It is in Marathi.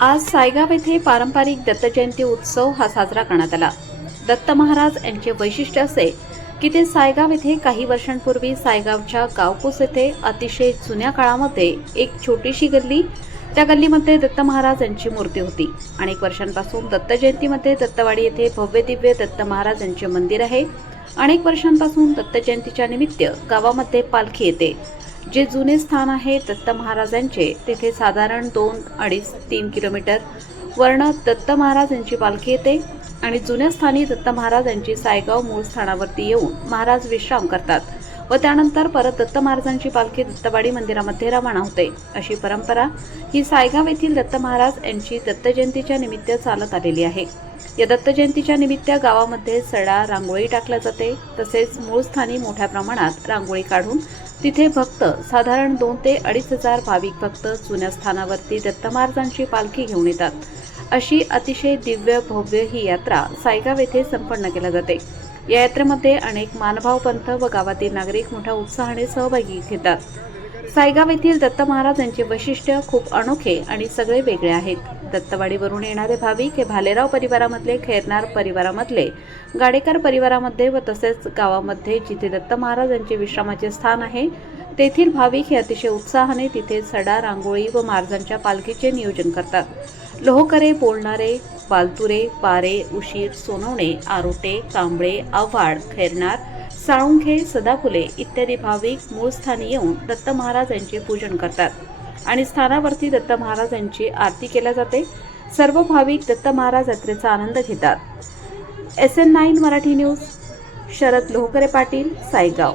आज सायगाव येथे पारंपरिक दत्तजयंती उत्सव हा साजरा करण्यात आला. दत्त महाराज यांचे वैशिष्ट्य असे की ते सायगाव येथे काही वर्षांपूर्वी सायगावच्या गावपूस येथे अतिशय जुन्या काळामध्ये एक छोटीशी गल्ली त्या गल्लीमध्ये दत्त महाराज यांची मूर्ती होती अनेक वर्षांपासून दत्त जयंतीमध्ये दत्तवाडी येथे भव्य दिव्य दत्त महाराज यांचे मंदिर आहे अनेक वर्षांपासून दत्त जयंतीच्या निमित्त गावामध्ये पालखी येते. जे जुने स्थान आहे दत्त महाराजांचे तेथे साधारण दोन अडीच तीन किलोमीटर वर्ण दत्त महाराज यांची पालखी येते आणि जुन्या स्थानी दत्त महाराज यांची सायगाव मूळ स्थानावरती येऊन महाराज विश्राम करतात व त्यानंतर परत दत्त महाराजांची पालखी दत्तवाडी मंदिरामध्ये रवाना होते. अशी परंपरा ही सायगाव येथील दत्त महाराज यांची दत्त जयंतीच्या निमित्त चालत आलेली आहे. या दत्त जयंतीच्या निमित्त गावामध्ये सडा रांगोळी टाकल्या जाते. तसेच मूळ स्थानी मोठ्या प्रमाणात रांगोळी काढून तिथे भक्त साधारण दोन ते अडीच हजार भाविक भक्त जुन्या स्थानावरती दत्तमाराजांची पालखी घेऊन येतात. अशी अतिशय दिव्य भव्य ही यात्रा सायगाव येथे संपन्न केल्या जाते. या यात्रेमध्ये अनेक मानभाव पंथ व गावातील नागरिक मोठ्या उत्साहाने सहभागी घेतात. सायगाव येथील दत्त महाराज यांचे वैशिष्ट्य खूप अनोखे आणि सगळे वेगळे आहेत. दत्तवाडीवरून येणारे भाविक हे भालेराव परिवारामधले खैरनार परिवारामधले गाडेकर परिवारामध्ये व तसेच गावामध्ये जिथे दत्त महाराज यांचे विश्रामाचे स्थान आहे तेथील भाविक हे अतिशय उत्साहाने तिथे सडा रांगोळी व महाराजांच्या पालखीचे नियोजन करतात. लोहकरे बोलणारे पालतुरे पारे उशीर सोनवणे आरोटे कांबळे आव्हाड खैरनार साळुंखे सदाफुले इत्यादी भाविक मूळ स्थानी येऊन दत्त महाराज यांचे पूजन करतात. आणि स्थानावरती दत्त महाराजांची आरती केल्या जाते सर्व भाविक दत्त महाराज यात्रेचा आनंद घेतात S N nine Marathi news Sharad Lohkare Patil Saigaon